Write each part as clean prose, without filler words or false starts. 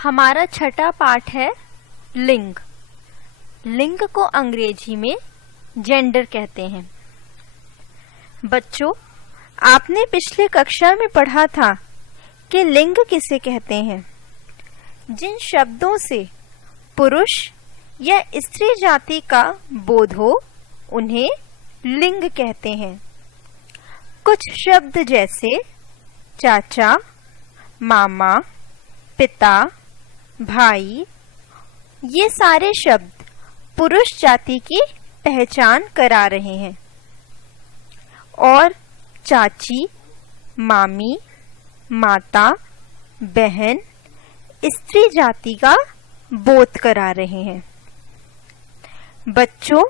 हमारा छठा पाठ है लिंग। लिंग को अंग्रेजी में जेंडर कहते हैं। बच्चों, आपने पिछले कक्षा में पढ़ा था कि लिंग किसे कहते हैं। जिन शब्दों से पुरुष या स्त्री जाति का बोध हो उन्हें लिंग कहते हैं। कुछ शब्द जैसे चाचा, मामा, पिता, भाई, ये सारे शब्द पुरुष जाति की पहचान करा रहे हैं और चाची, मामी, माता, बहन स्त्री जाति का बोध करा रहे हैं। बच्चों,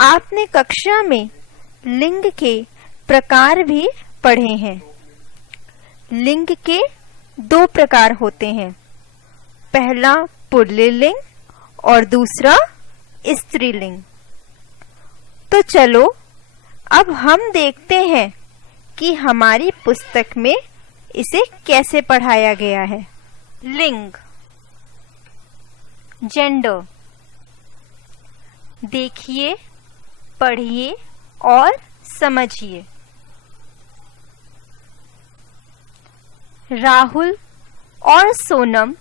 आपने कक्षा में लिंग के प्रकार भी पढ़े हैं। लिंग के 2 प्रकार होते हैं, पहला पुल्लिंग और दूसरा स्त्रीलिंग। तो चलो अब हम देखते हैं कि हमारी पुस्तक में इसे कैसे पढ़ाया गया है। लिंग, जेंडर। देखिए, पढ़िए और समझिए। राहुल और सोनम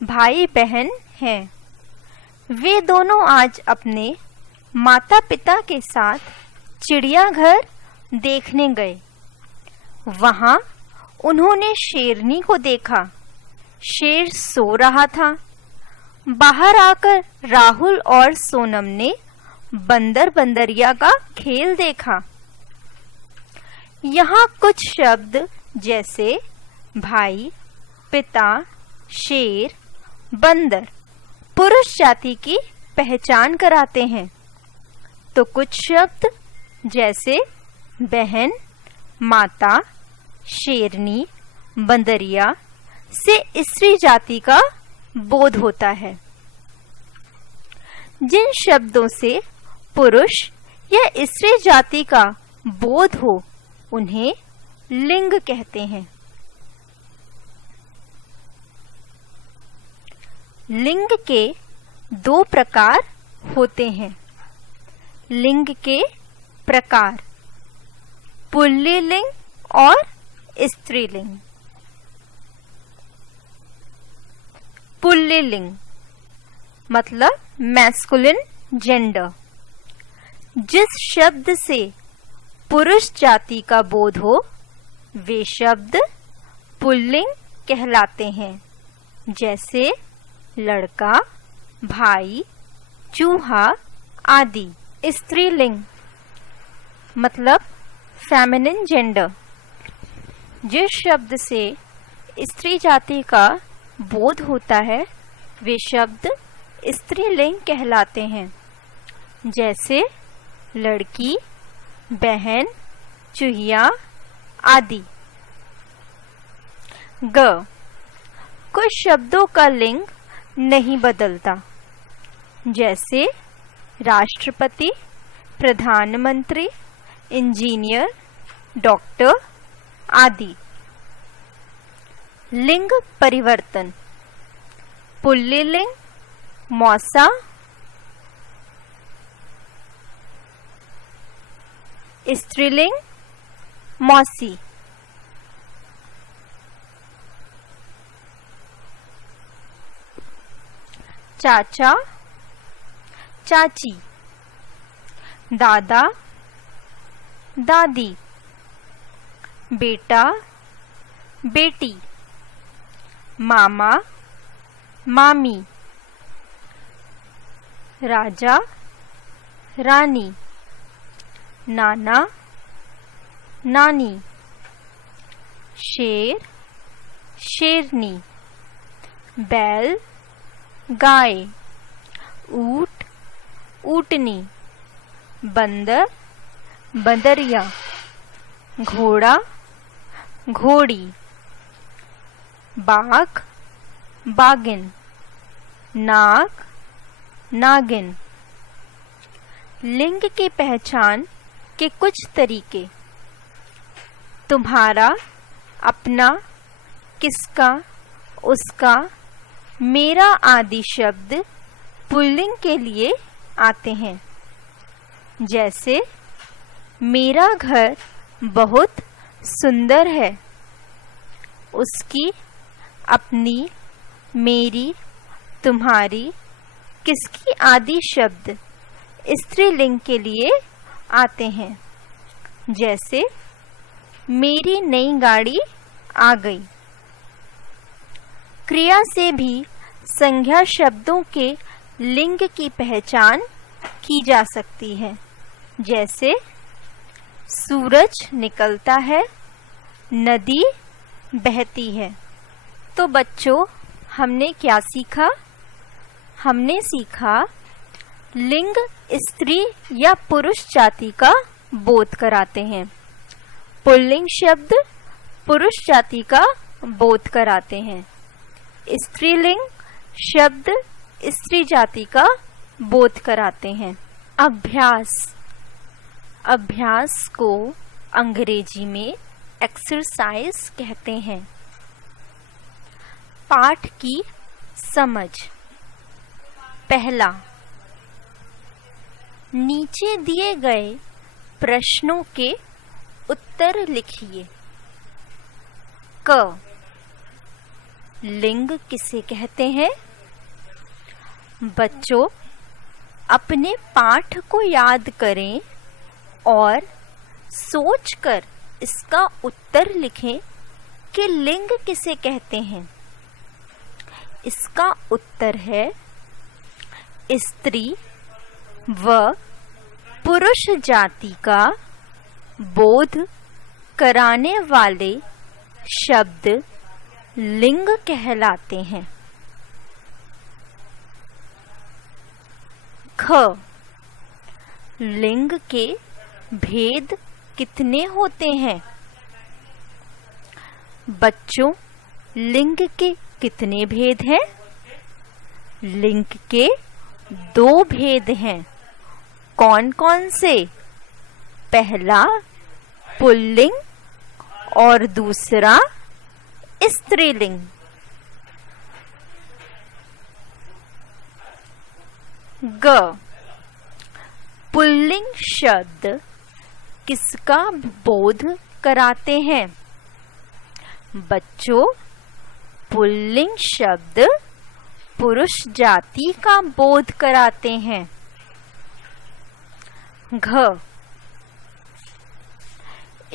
भाई बहन हैं। वे दोनों आज अपने माता पिता के साथ चिड़ियाघर देखने गए। वहां उन्होंने शेरनी को देखा। शेर सो रहा था। बाहर आकर राहुल और सोनम ने बंदर बंदरिया का खेल देखा। यहाँ कुछ शब्द जैसे भाई, पिता, शेर, बंदर पुरुष जाति की पहचान कराते हैं, तो कुछ शब्द जैसे बहन, माता, शेरनी, बंदरिया से स्त्री जाति का बोध होता है। जिन शब्दों से पुरुष या स्त्री जाति का बोध हो उन्हें लिंग कहते हैं। लिंग के 2 प्रकार होते हैं। लिंग के प्रकार पुल्लिंग और स्त्रीलिंग। पुल्लिंग मतलब मैस्कुलिन जेंडर। जिस शब्द से पुरुष जाति का बोध हो वे शब्द पुल्लिंग कहलाते हैं, जैसे लड़का, भाई, चूहा आदि। स्त्रीलिंग मतलब फेमिनिन जेंडर। जिस शब्द से स्त्री जाति का बोध होता है वे शब्द स्त्रीलिंग कहलाते हैं, जैसे लड़की, बहन, चूहिया आदि। ग, कुछ शब्दों का लिंग नहीं बदलता, जैसे राष्ट्रपति, प्रधानमंत्री, इंजीनियर, डॉक्टर आदि। लिंग परिवर्तन पुल्लिंग मौसा, स्त्रीलिंग मौसी। चाचा, चाची, दादा, दादी, बेटा, बेटी, मामा, मामी, राजा, रानी, नाना, नानी, शेर, शेरनी, बैल, गाय, ऊंट, ऊंटनी, बंदर, बंदरिया, घोड़ा, घोड़ी, बाघ, बागिन, नाग, नागिन। लिंग की पहचान के कुछ तरीके। तुम्हारा, अपना, किसका, उसका, मेरा आदि शब्द पुल्लिंग के लिए आते हैं। जैसे मेरा घर बहुत सुंदर है। उसकी, अपनी, मेरी, तुम्हारी, किसकी आदि शब्द स्त्रीलिंग के लिए आते हैं। जैसे मेरी नई गाड़ी आ गई। क्रिया से भी संज्ञा शब्दों के लिंग की पहचान की जा सकती है। जैसे सूरज निकलता है, नदी बहती है। तो बच्चों, हमने क्या सीखा? हमने सीखा लिंग स्त्री या पुरुष जाति का बोध कराते हैं। पुल्लिंग शब्द पुरुष जाति का बोध कराते हैं। स्त्रीलिंग शब्द स्त्री जाति का बोध कराते हैं। अभ्यास। अभ्यास को अंग्रेजी में एक्सरसाइज कहते हैं। पाठ की समझ। पहला, नीचे दिए गए प्रश्नों के उत्तर लिखिए। क, लिंग किसे कहते हैं? बच्चों, अपने पाठ को याद करें और सोचकर इसका उत्तर लिखें कि लिंग किसे कहते हैं। इसका उत्तर है स्त्री व पुरुष जाति का बोध कराने वाले शब्द लिंग कहलाते हैं। ख, लिंग के भेद कितने होते हैं? बच्चों, लिंग के कितने भेद हैं? लिंग के 2 भेद हैं। कौन कौन से? पहला पुल्लिंग और दूसरा स्त्रीलिंग। ग, पुल्लिंग शब्द किसका बोध कराते हैं? बच्चों, पुल्लिंग शब्द पुरुष जाति का बोध कराते हैं। घ,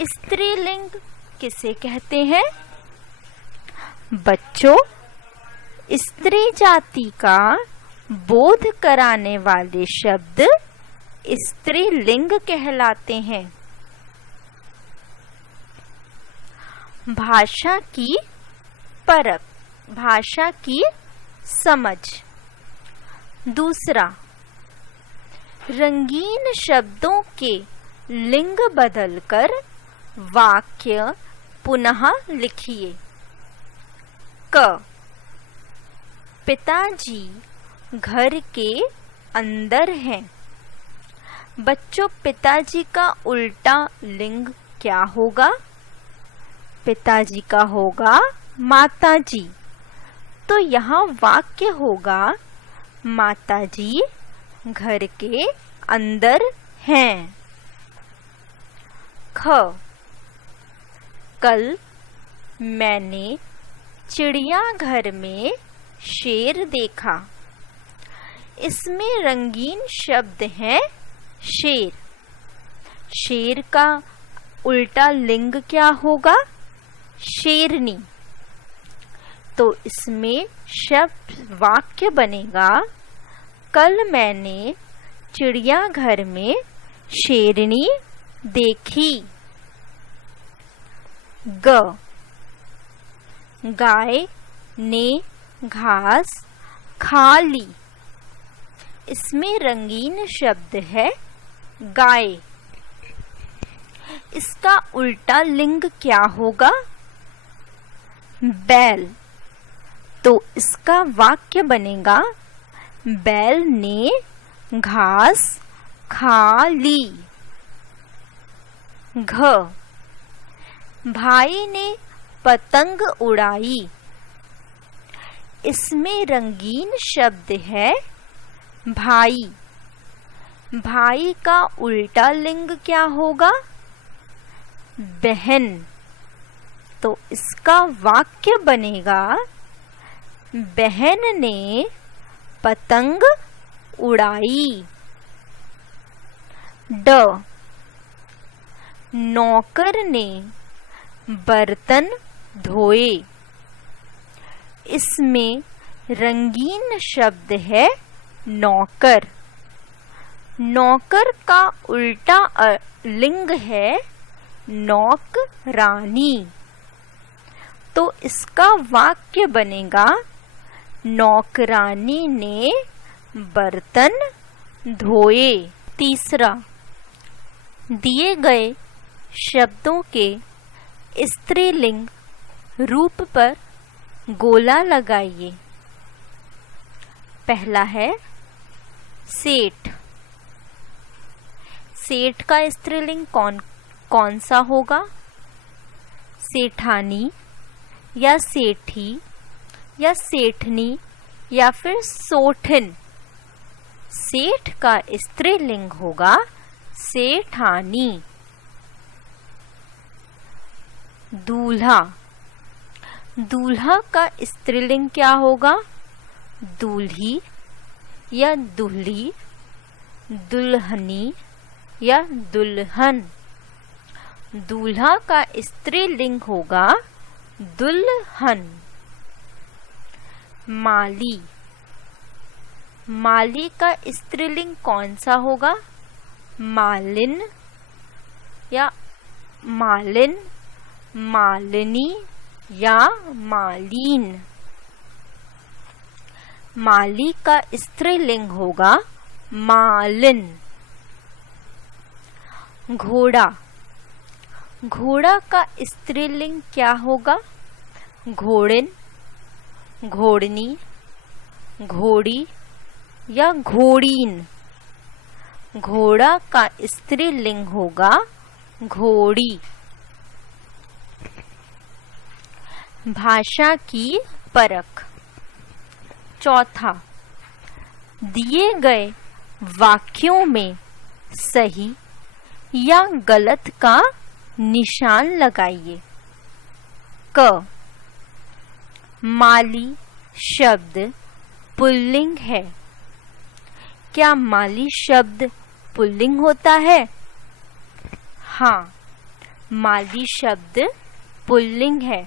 स्त्रीलिंग किसे कहते हैं? बच्चों, स्त्री जाति का बोध कराने वाले शब्द स्त्रीलिंग कहलाते हैं। भाषा की परख, भाषा की समझ। दूसरा, रंगीन शब्दों के लिंग बदलकर वाक्य पुनः लिखिए। क, पिताजी घर के अंदर हैं। बच्चों, पिताजी का उल्टा लिंग क्या होगा? पिताजी का होगा माताजी। तो यहाँ वाक्य होगा माताजी घर के अंदर हैं। ख, कल मैंने चिड़ियाघर में शेर देखा। इसमें रंगीन शब्द है शेर। शेर का उल्टा लिंग क्या होगा? शेरनी। तो इसमें शब्द वाक्य बनेगा कल मैंने चिड़ियाघर में शेरनी देखी। ग, गाय ने घास खा ली। इसमें रंगीन शब्द है गाय। इसका उल्टा लिंग क्या होगा? बैल। तो इसका वाक्य बनेगा बैल ने घास खा ली। घ, भाई ने पतंग उड़ाई। इसमें रंगीन शब्द है भाई। भाई का उल्टा लिंग क्या होगा? बहन। तो इसका वाक्य बनेगा बहन ने पतंग उड़ाई। ड, नौकर ने बर्तन धोए। इसमें रंगीन शब्द है नौकर। नौकर का उल्टा लिंग है नौकरानी। तो इसका वाक्य बनेगा नौकरानी ने बर्तन धोए। तीसरा, दिए गए शब्दों के स्त्रीलिंग रूप पर गोला लगाइए। पहला है सेठ। सेठ का स्त्रीलिंग कौन सा होगा? सेठानी या सेठी या सेठनी या फिर सोठन। सेठ का स्त्रीलिंग होगा सेठानी। दूल्हा। दूल्हा का स्त्रीलिंग क्या होगा? दूल्ही या दुल्ही, दुल्हनी या दुल्हन। दूल्हा का स्त्रीलिंग होगा दुल्हन। माली। माली का स्त्रीलिंग कौन सा होगा? मालिन या मालिन, मालिनी या मालीन। माली का स्त्रीलिंग होगा मालिन। घोड़ा। घोड़ा का स्त्रीलिंग क्या होगा? घोड़िन, घोड़नी, घोड़ी या घोड़ीन। घोड़ा का स्त्रीलिंग होगा घोड़ी। भाषा की परख। चौथा, दिए गए वाक्यों में सही या गलत का निशान लगाइए। क, माली शब्द पुल्लिंग है। क्या माली शब्द पुल्लिंग होता है? हाँ, माली शब्द पुल्लिंग है।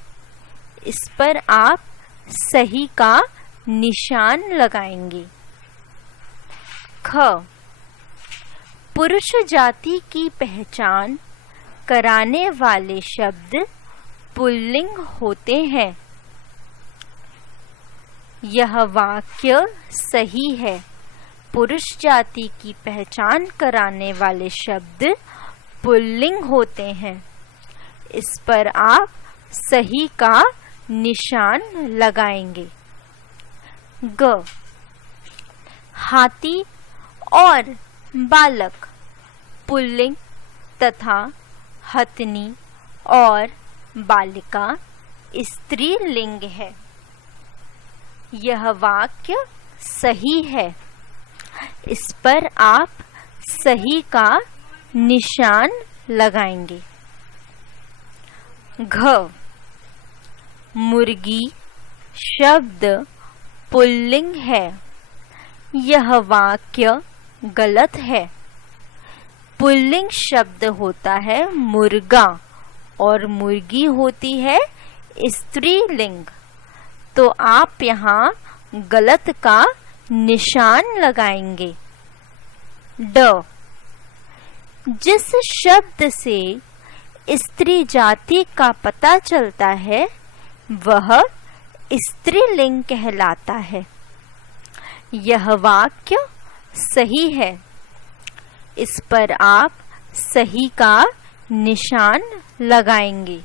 इस पर आप सही का निशान लगाएंगे। ख, पुरुष जाति की पहचान कराने वाले शब्द पुल्लिंग होते हैं। यह वाक्य सही है। पुरुष जाति की पहचान कराने वाले शब्द पुल्लिंग होते हैं। इस पर आप सही का निशान लगाएंगे। ग, हाथी और बालक पुल्लिंग तथा हथनी और बालिका स्त्रीलिंग है। यह वाक्य सही है। इस पर आप सही का निशान लगाएंगे। घ, मुर्गी शब्द पुल्लिंग है। यह वाक्य गलत है। पुल्लिंग शब्द होता है मुर्गा और मुर्गी होती है स्त्रीलिंग। तो आप यहाँ गलत का निशान लगाएंगे। ड, जिस शब्द से स्त्री जाति का पता चलता है वह स्त्रीलिंग कहलाता है। यह वाक्य सही है। इस पर आप सही का निशान लगाएंगे।